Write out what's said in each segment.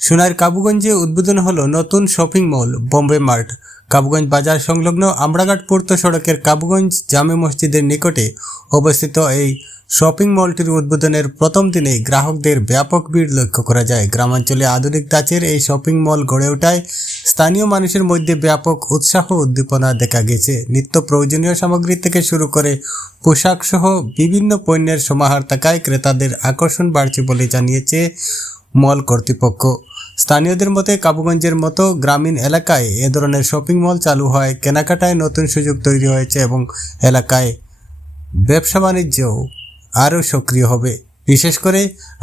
সোনার কাবুগঞ্জে উদ্বোধন হলো নতুন shopping mall Bombay mart. Kabuganj বাজার সংলগ্ন আমরাঘাট পূর্ত সড়কের কাবুগঞ্জ জামে মসজিদের নিকটে অবস্থিত এই শপিং মলটির উদ্বোধনের প্রথম দিনেই গ্রাহকদের ব্যাপক ভিড় লক্ষ্য করা যায়। গ্রামাঞ্চলে আধুনিক ধাঁচের এই শপিং মল গড়ে ওঠায় স্থানীয় মানুষের মধ্যে ব্যাপক উৎসাহ উদ্দীপনা দেখা গেছে। নিত্য প্রয়োজনীয় সামগ্রী থেকে শুরু করে পোশাক সহ বিভিন্ন পণ্যের সমাহার থাকায় ক্রেতাদের আকর্ষণ বাড়ছে বলে জানিয়েছে মল কর্তৃপক্ষ। স্থানীয়দের মতে কাবুগঞ্জের মতো গ্রামীণ এলাকায় এ ধরনের শপিং মল চালু হয় কেনাকাটায় নতুন সুযোগ তৈরি হয়েছে এবং এলাকায় ব্যবসা বাণিজ্যও আরও সক্রিয় হবে। বিশেষ করে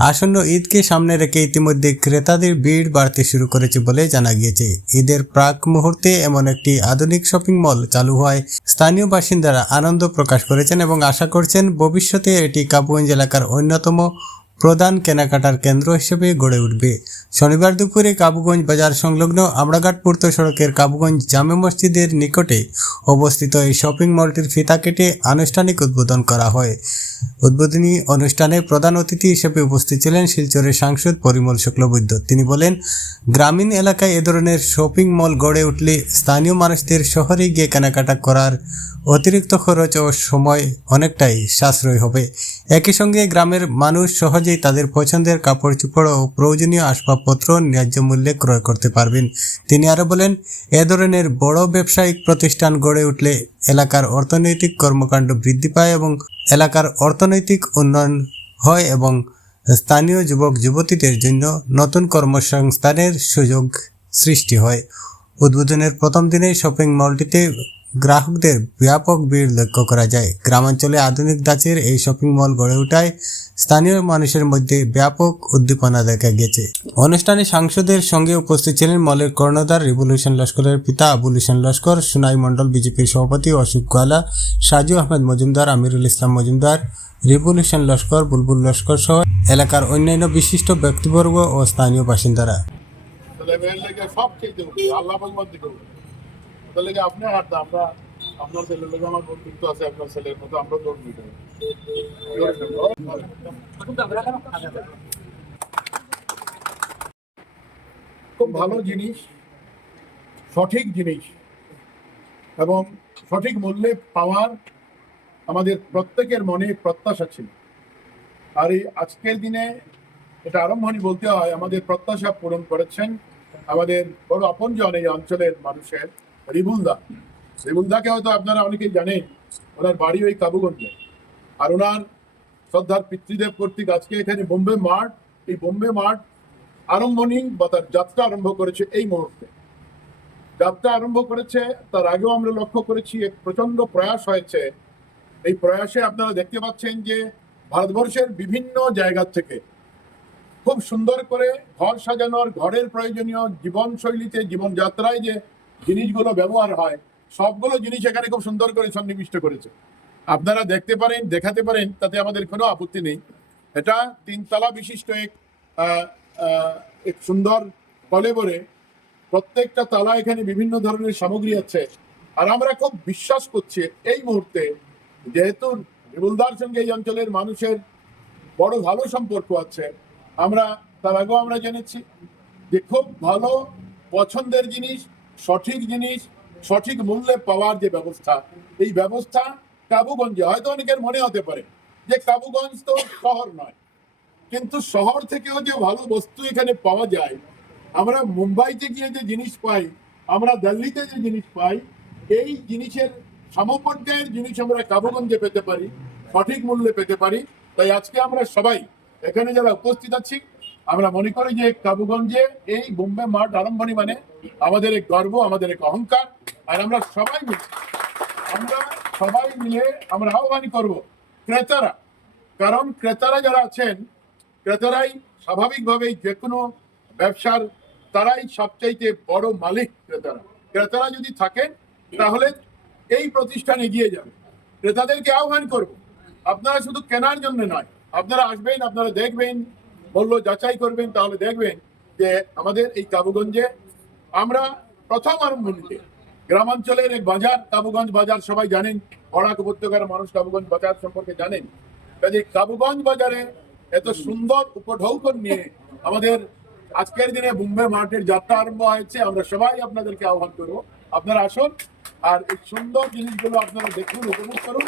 আসন্ন ঈদকে সামনে রেখে ইতিমধ্যে ক্রেতাদের ভিড় বাড়তে শুরু করেছে বলে জানা গিয়েছে। ঈদের প্রাক মুহূর্তে এমন একটি আধুনিক শপিং মল চালু হয় স্থানীয় বাসিন্দারা আনন্দ প্রকাশ করেছেন এবং আশা করছেন ভবিষ্যতে এটি কাবুগঞ্জ এলাকার অন্যতম প্রধান কেনাকাটার কেন্দ্র হিসেবে গড়ে উঠবে। শনিবার দুপুরে কাবুগঞ্জ বাজার সংলগ্ন আমরাঘাট পূর্ত সড়কের কাবুগঞ্জ জামে মসজিদের নিকটে অবস্থিত এই শপিং মলটির ফিতা কেটে আনুষ্ঠানিক উদ্বোধন করা হয়। উদ্বোধনী অনুষ্ঠানে প্রধান অতিথি হিসেবে উপস্থিত ছিলেন শিলচরের সাংসদ পরিমল শুক্লবৈদ্য। তিনি বলেন, গ্রামীণ এলাকায় এ ধরনের শপিং মল গড়ে উঠলে স্থানীয় মানুষদের শহরে গিয়ে কেনাকাটা করার অতিরিক্ত খরচ ও সময় অনেকটাই সাশ্রয় হবে। একই সঙ্গে গ্রামের মানুষ সহজেই তাদের পছন্দের কাপড় চোপড় ও প্রয়োজনীয় আসবাবপত্র ন্যায্য মূল্যে ক্রয় করতে পারবেন। তিনি আরও বলেন, এ ধরনের বড় ব্যবসায়িক প্রতিষ্ঠান গড়ে উঠলে এলাকার অর্থনৈতিক কর্মকাণ্ড বৃদ্ধি পায় এবং এলাকার অর্থনৈতিক উন্নয়ন হয় এবং স্থানীয় যুবক যুবতীদের জন্য নতুন কর্মসংস্থানের সুযোগ সৃষ্টি হয়। উদ্বোধনের প্রথম দিনেই শপিং মলটিতে গ্রাহকদের ব্যাপক ভিড় লক্ষ্য করা যায়। গ্রামাঞ্চলে আধুনিক ধাঁচের এই শপিং মল গড়ে ওঠায় স্থানীয় মানুষের মধ্যে ব্যাপক উদ্দীপনা দেখা গেছে। অনুষ্ঠানে সাংসদের সঙ্গে উপস্থিত ছিলেন মলের কর্ণধার রিভলিউশন লস্করের পিতা আবুল হোসেন লস্কর, সুনাই মণ্ডল বিজেপির সভাপতি অশোক গোয়ালা, সাজু আহমেদ মজুমদার, আমিরুল ইসলাম মজুমদার, রিভলিউশন লস্কর, বুলবুল লস্কর সহ এলাকার অন্যান্য বিশিষ্ট ব্যক্তিবর্গ ও স্থানীয় বাসিন্দারা। আপনার ছেলের লোক আমার বন্ধুত্ব আছে, আপনার ছেলের মতো আমরা দৌড় দিতে খুব ভালো জিনিস, সঠিক জিনিস এবং সঠিক মূল্যে পাওয়ার আমাদের প্রত্যেকের মনে প্রত্যাশা ছিল। আর এই আজকের দিনে এটা আরম্ভণী বলতে হয়, আমাদের প্রত্যাশা পূরণ করেছেন আমাদের বড় আপনজন এই অঞ্চলের মানুষের রিবুলদাকে হয়তো আপনারা অনেকেই জানেন, ওনার বাড়ি ওই কাবুগঞ্জে। আর ওনার শ্রদ্ধার পিতৃদেব কর্তৃক আজকে এখানে বোম্বে মার্ট, এই বোম্বে মার্ট আরম্ভণী বা তার যাত্রা আরম্ভ করেছে এই মুহূর্তে। যাত্রা আরম্ভ করেছে, তার আগেও আমরা লক্ষ্য করেছি এক প্রচন্ড প্রয়াস হয়েছে। এই প্রয়াসে আপনারা দেখতে পাচ্ছেন যে ভারতবর্ষের বিভিন্ন জায়গা থেকে খুব সুন্দর করে ঘর সাজানোর, ঘরের প্রয়োজনীয় জীবনশৈলীতে, জীবনযাত্রায় যে জিনিসগুলো ব্যবহার হয় সবগুলো জিনিস এখানে খুব সুন্দর করে সন্নিবিষ্ট করেছে। আপনারা দেখতে পারেন, দেখাতে পারেন, তাতে আমাদের কোনো আপত্তি নেই। এটা 3 তলা বিশিষ্ট এক সুন্দর কলেবরে, প্রত্যেকটা তলা এখানে বিভিন্ন ধরনের সামগ্রী আছে। আর আমরা খুব বিশ্বাস করছি এই মুহূর্তে, যেহেতু রিবুলদার সঙ্গে এই অঞ্চলের মানুষের বড় ভালো সম্পর্ক আছে, আমরা তার আগেও আমরা জেনেছি যে খুব ভালো পছন্দের জিনিস, সঠিক জিনিস সঠিক মূল্যে পাওয়ার যে ব্যবস্থা, এই ব্যবস্থা কাবুগঞ্জে, হয়তো অনেকের মনে হতে পারে যে কাবুগঞ্জ তো শহর নয়, কিন্তু শহর থেকেও যে ভালো বস্তু এখানে পাওয়া যায়। আমরা মুম্বাইতে গিয়ে যে জিনিস পাই, আমরা দিল্লিতে যে জিনিস পাই, এই জিনিসের সমপর্যায়ের জিনিস আমরা কাবুগঞ্জে পেতে পারি, সঠিক মূল্যে পেতে পারি। তাই আজকে আমরা সবাই এখানে যারা উপস্থিত আছি, আমরা মনে করি যে কাবুগঞ্জে এই বোম্বে মার্ট আরম্ভণী মানে আমাদের এক গর্ব, আমাদের এক অহংকার। আর আমরা সবাই মিলে আমরা আহ্বান করব ক্রেতারা, কারণ ক্রেতারা যারা আছেন, ক্রেতারাই স্বাভাবিকভাবেই যে কোনো ব্যবসার, তারাই সবচাইতে বড় মালিক। ক্রেতারা যদি থাকেন তাহলে এই প্রতিষ্ঠান এগিয়ে যাবে। ক্রেতাদেরকে আহ্বান করব, আপনারা শুধু কেনার জন্য নয়, আপনারা আসবেন, আপনারা দেখবেন, মূল্য যাচাই করবেন, তাহলে দেখবেন যে আমাদের এই কাবুগঞ্জে আমরা প্রথম আরম্ভণীতে গ্রামাঞ্চলের এক বাজার, কাবুগঞ্জ বাজার সবাই জানেন, বরাক উপত্যকার মানুষ কাবুগঞ্জ বাজার সম্পর্কে জানেন। কাজে কাবুগঞ্জ বাজারে এত সুন্দর উপঢৌকন নিয়ে আমাদের আজকের দিনে বোম্বে মার্টের যাত্রা আরম্ভ হয়েছে। আমরা সবাই আপনাদেরকে আহ্বান করবো, আপনারা আসুন আর এই সুন্দর জিনিসগুলো আপনারা দেখুন, উপভোগ করুন,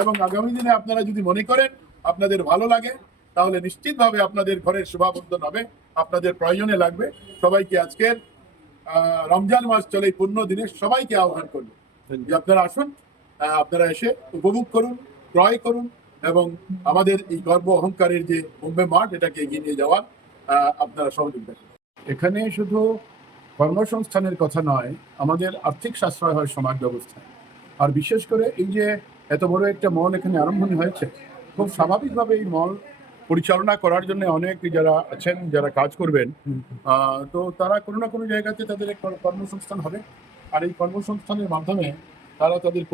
এবং আগামী দিনে আপনারা যদি মনে করেন আপনাদের ভালো লাগে, তাহলে নিশ্চিতভাবে আপনাদের ঘরের শোভাবর্ধন হবে, আপনাদের প্রয়োজনে লাগবে। সবাইকে আজকের রমজান মাস চলে এই পূর্ণ দিনে সবাইকে আহ্বান করবো যে আপনারা আসুন, আপনারা এসে উপভোগ করুন, ক্রয় করুন, এবং আমাদের এই গর্ব অহংকারের যে বোম্বে মার্ট এটাকে এগিয়ে নিয়ে যাওয়ার আপনারা সহযোগিতা করুন। এখানে শুধু কর্মসংস্থানের কথা নয়, আমাদের আর্থিক সাশ্রয় হয় সমাজ ব্যবস্থায়। আর বিশেষ করে এই যে এত বড় একটা মল এখানে আরম্ভণী হয়েছে, খুব স্বাভাবিকভাবে এই মল পরিচালনা করার জন্য অনেক যারা আছেন, যারা কাজ করবেন, তো তারা কোনো না কোনো জায়গাতে তাদের একটা কর্মসংস্থান হবে। আর এই কর্মসংস্থানের মাধ্যমে তারা তাদের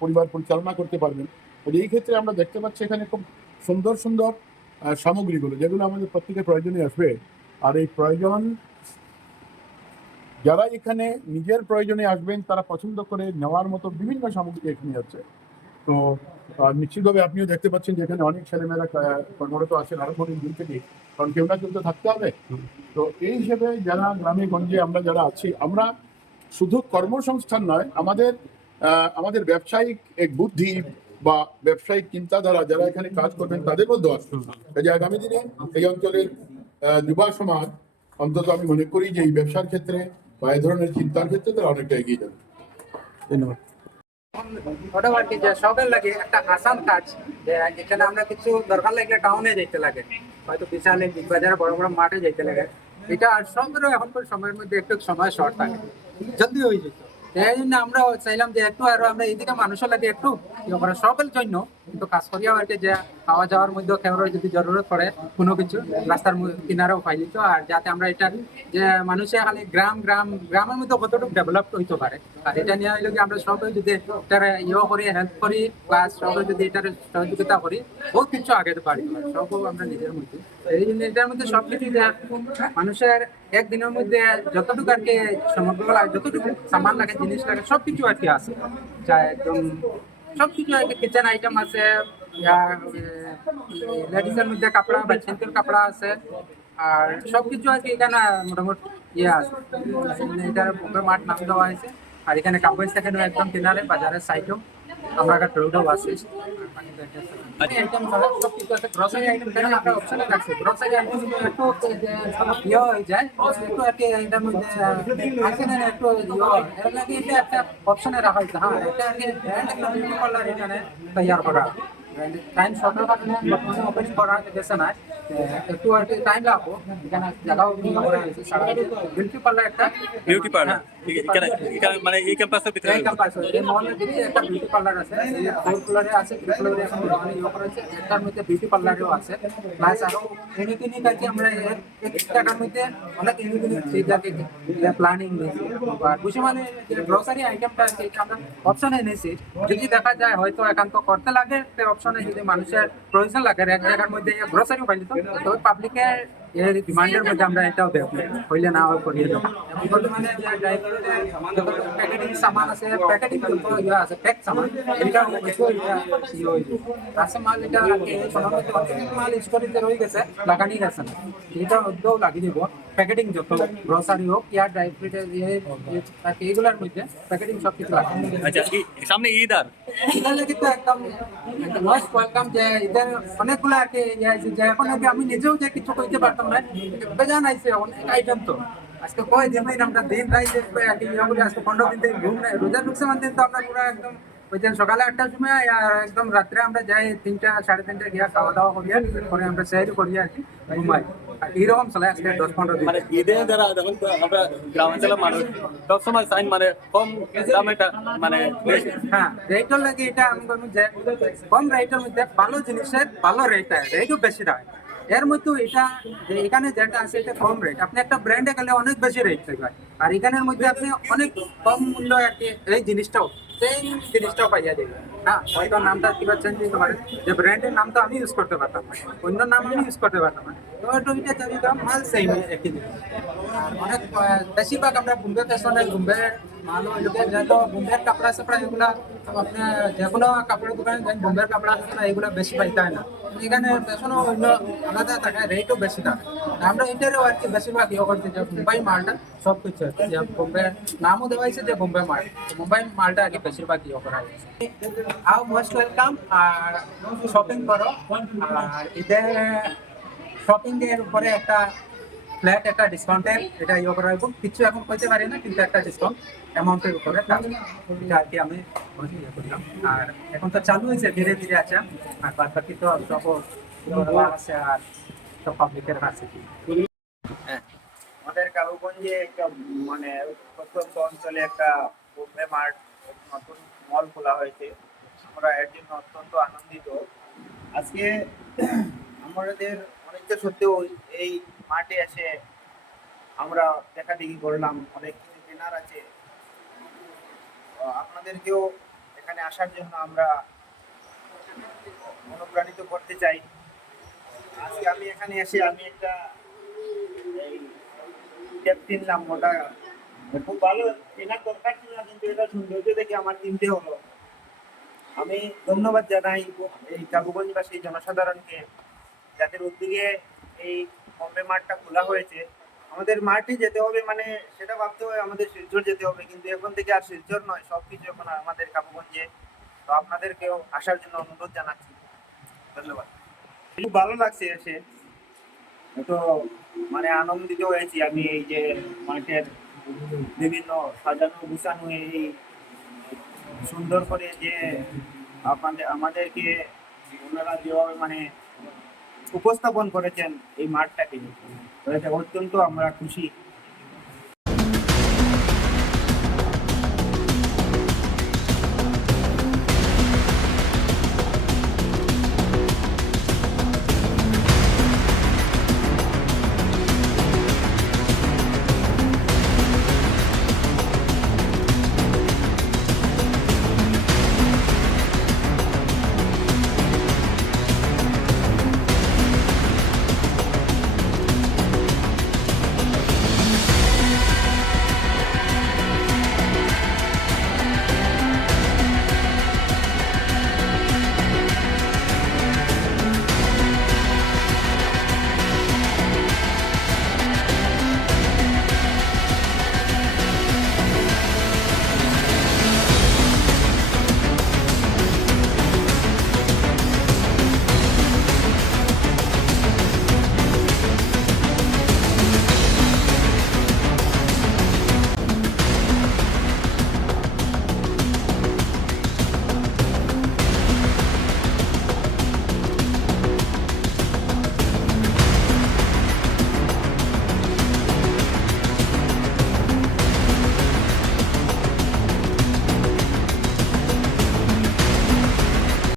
পরিবার পরিচালনা করতে পারবেন। তো এই ক্ষেত্রে আমরা দেখতে পাচ্ছি এখানে খুব সুন্দর সুন্দর সামগ্রীগুলো, যেগুলো আমাদের প্রত্যেকের প্রয়োজনে আসবে। আর এই প্রয়োজন যারা এখানে নিজের প্রয়োজনে আসবেন, তারা পছন্দ করে নেওয়ার মতো বিভিন্ন সামগ্রী এখানে আছে। তো নিশ্চিতভাবে আপনিও দেখতে পাচ্ছেন যে এখানে অনেক ছেলেমেয়েরা কর্মরত আছেন আরম্ভণীর দিন থেকে, কারণ কেউ না কেউ তো থাকতে হবে। তো এই হিসেবে যারা গ্রামে গঞ্জে আমরা যারা আছি, আমরা শুধু কর্মসংস্থান নয়, আমাদের ব্যবসায়িক এক বুদ্ধি বা ব্যবসায়িক চিন্তাধারা যারা এখানে কাজ করবেন তাদের মধ্যে আসবে। যে আগামী দিনে এই অঞ্চলের যুবা সমাজ, অন্তত আমি মনে করি যে এই ব্যবসার ক্ষেত্রে বা এই ধরনের চিন্তার ক্ষেত্রে তারা অনেকটা এগিয়ে যাবে। ধন্যবাদ। মোটামুটি যে সবের লাগে একটা আসান কাজ, যে এখানে আমরা কিছু দরকার লাগলে টাউনে যেতে লাগে, হয়তো বিশালে বিগ বাজারে বড় বড় মাঠে যেতে লাগে। এটা সবেরও এখনকার সময়ের মধ্যে একটু সময় শর্ট থাকে, জলদি হয়ে যেত। এই জন্য আমরা চাইলাম যে একটু আরো আমরা এইদিকে মানুষের লাগে একটু ইয়ে করা সবের জন্য, কিন্তু কাজ করিয়া আর কি যে খাওয়া যাওয়ার মধ্যে কেউ যদি জরুরত পড়ে কোনো কিছু রাস্তার কিনারেও পাই দিত। আর যাতে আমরা এটা যে মানুষের খালি গ্রামের মধ্যে কতটুকু ডেভেলপ হইতে পারে, আর এটা নিয়ে হইলে আমরা সবাই যদি এটার ইয়ে করি, হেল্প করি, প্লাস সবাই যদি এটার সহযোগিতা করি, বহুত কিছু আগে পারি সব আমরা নিজের মধ্যে। এই জন্য এটার মধ্যে সবকিছু যে মানুষের একদিনের মধ্যে যতটুকু আর কি সামগ্রী যতটুকু সামান লাগে, জিনিস লাগে, সবকিছু আর কি আছে। যা একদম সবকিছু আর কি কিচেন আইটেম আছে, লেডিসের মধ্যে কাপড়া বা ছেলের কাপড়া আছে, আর সবকিছু আর কি এখানে মোটামুটি ইয়ে আছে। এটার বোম্বে মার্ট নাম দেওয়া হয়েছে। আর এখানে কাপড় সেখানে একদম কিনারে বাজারের সাইডেও আমরা একটা রোডও আছে। আইটেম সবকিছু আছে, গ্রসারি আইটেম এখানে আমরা অপশনে রাখছি। গ্রসারি আইটেম একটু ইয়ে হয়ে যায়, একটু আর কি এটার মধ্যে আছে না একটু ইয়ে হয়, এর লাগে এটা একটা অপশনে রাখা হয়েছে। হ্যাঁ, এটা আর কি ব্র্যান্ড একটা বিউটি পার্লার এখানে তৈরি করা। টাইম শর্টের কারণে বর্তমানে ওপেনিং করা গেছে না, একটু আর কি টাইম লাগবো। এখানে জায়গাও করা হয়েছে, বিউটি পার্লার একটা বিউটি পার্লার এখানে মানে এই ক্যাম্পাসের ভিতরে এই ক্যাম্পাস এই মলের ভিতরে একটা বিউটি পার্লার আছে, ফোর ফ্লোরে আছে, থ্রি ফ্লোরে এখন বর্তমানে ইয়ে করা হয়েছে। একটার মধ্যে বিউটি পার্লারও আছে, প্লাস আরো ইউনিক আর কি আমরা এক টাকার মধ্যে অনেক ইউনিক সেইটাকে প্ল্যানিং নিয়েছি। আর বুঝে মানে গ্রোসারি আইটেমটা সেটা আমরা অপশনে এনেছি। যদি দেখা যায় হয়তো একান্ত করতে লাগে, সেই অপশনে যদি মানুষের প্রয়োজন লাগে এক জায়গার মধ্যে গ্রোসারিও পাইলে, তবে পাবলিকের এর ডিমান্ডের মধ্যে আমরা এটাও দেব, হইলে না হয় করিয়ে দেবো। বর্তমানে প্যাকেটিং সামান আছে, প্যাকেটিং ইয়ে আছে, প্যাক সামান, এটা আছে মাল, এটা মাল স্টোরিতে রয়ে গেছে, লাগানি গেছে না, এটা উদ্যোগ লাগিয়ে দিব। প্যাকেটিং যত গ্রোসারি হোক, ইয়ার ড্রাই ফ্রুট এইগুলোর মধ্যে প্যাকেটিং সব কিছু লাগে। আচ্ছা, সামনে ঈদ আর এটার লাগে তো একদম মোস্ট ওয়েলকাম। যে এদের অনেকগুলো আর কি যে এখন আগে আমি নিজেও যে কিছু করতে পারতাম না, বেজান আইছে অনেক আইটেম। তো আজকে কয় দিন আমরা দিন রাই আজকে 15 দিন থেকে ঘুম নাই, রোজা ঢুকছে মানে দিন তো আমরা পুরো একদম ওই দিন সকালে 8টার সময় আর একদম রাত্রে আমরা যাই 3টা সাড়ে 3টা গিয়ে খাওয়া দাওয়া করিয়া পরে আমরা সেহরি করি আর কি ঘুমাই। আর এইরকম চলে আজকে 10-15 দিন। মানে ঈদে যারা দেখুন আমরা গ্রামাঞ্চলের মানুষ সবসময় চাই মানে কম দামেটা মানে হ্যাঁ, রেটের লাগে এটা আমি বলবো যে কম রেটের মধ্যে ভালো জিনিসের ভালো রেট হয়, রেটও বেশি হয়। এর মধ্যে এটা যে এখানে যেটা আছে এটা কম রেট, আপনি একটা ব্র্যান্ডে গেলে অনেক বেশি রেট থাকবে, আর এখানের মধ্যে আপনি অনেক কম মূল্য আর কি এই জিনিসটাও সেম জিনিসটাও পাইয়া যাবে। হ্যাঁ, হয়তো নামটা কিবা চেঞ্জ হতে পারে, যে ব্র্যান্ডের নামটা আমি ইউজ করতে পারতাম, অন্য নাম আমি ইউজ করতে পারতাম না, তো এটা চাবি দাম মাল সেম একই জিনিস। আর অনেক বেশিরভাগ আমরা বোম্বে ফ্যাশনের বোম্বের মাল ওইগুলো যেহেতু বোম্বের কাপড়া সাপড়া এগুলা আপনার যে কোনো কাপড়ের দোকানে যান বোম্বের কাপড়া সাপড়া এগুলো বেশি পাইতে হয় না এখানে ফ্যাশনও অন্য আলাদা থাকে রেটও বেশি থাকে আমরা এটারও আর কি বেশিরভাগ ইয়ে করছি যে মুম্বাই মালটা সব কিছু আছে যে বোম্বে নামও দেওয়া হয়েছে যে বোম্বে মাল মুম্বাই মালটা আর কি বেশিরভাগ ইয়ে করা হয়েছে আও মোস্ট ওয়েলকাম আর শপিং করো আর এদের শপিং এর উপরে একটা ফ্ল্যাট একটা ডিসকাউন্টের এটা ইয়ে করা হইব কিছু এখন কইতে পারি না কিন্তু একটা ডিসকাউন্ট অ্যামাউন্টের উপরে থাকবে এটা আর কি আমি ইয়ে করলাম আর এখন তো চালু হয়েছে ধীরে ধীরে আছে আর বাদ বাকি তো সব আছে আর সব পাবলিকের কাছে আমাদের কালুগঞ্জে একটা মানে প্রত্যন্ত অঞ্চলে একটা বোম্বে মার্ট নতুন মল খোলা হয়েছে আমরা এর জন্য অত্যন্ত আনন্দিত আজকে আমাদের অনেকটা সত্ত্বেও এই মাঠে এসে আমরা দেখা দেখি করলাম অনেক কিছু কেনার আছে আপনাদেরকেও এখানে আসার জন্য আমরা অনুপ্রাণিত করতে চাই আজকে আমি এখানে এসে আমি একটা এই ট্যাপ কিনলাম ওটা খুব ভালো কেনার দরকার ছিল না কিন্তু এটা সৌন্দর্য দেখে আমার কিনতে হলো আমি ধন্যবাদ জানাই এই কাবুগঞ্জবাসী জনসাধারণকে যাদের উদ্যোগে এই বোম্বে মার্টটা খোলা হয়েছে আমাদের মার্টে যেতে হবে মানে সেটা ভাবতে হবে আমাদের শিলচর যেতে হবে কিন্তু এখন থেকে আর শিলচর নয় সবকিছু এখন আমাদের কাবুগঞ্জে তো আপনাদেরকেও আসার জন্য অনুরোধ জানাচ্ছি ধন্যবাদ খুব ভালো লাগছে এসে তো মানে আনন্দিত হয়েছি আমি এই যে মাঠের বিভিন্ন সাজানো গুছানো এই সুন্দর করে যে আমাদেরকে ওনারা যেভাবে মানে উপস্থাপন করেছেন এই মাঠটাকে তো এটা অত্যন্ত আমরা খুশি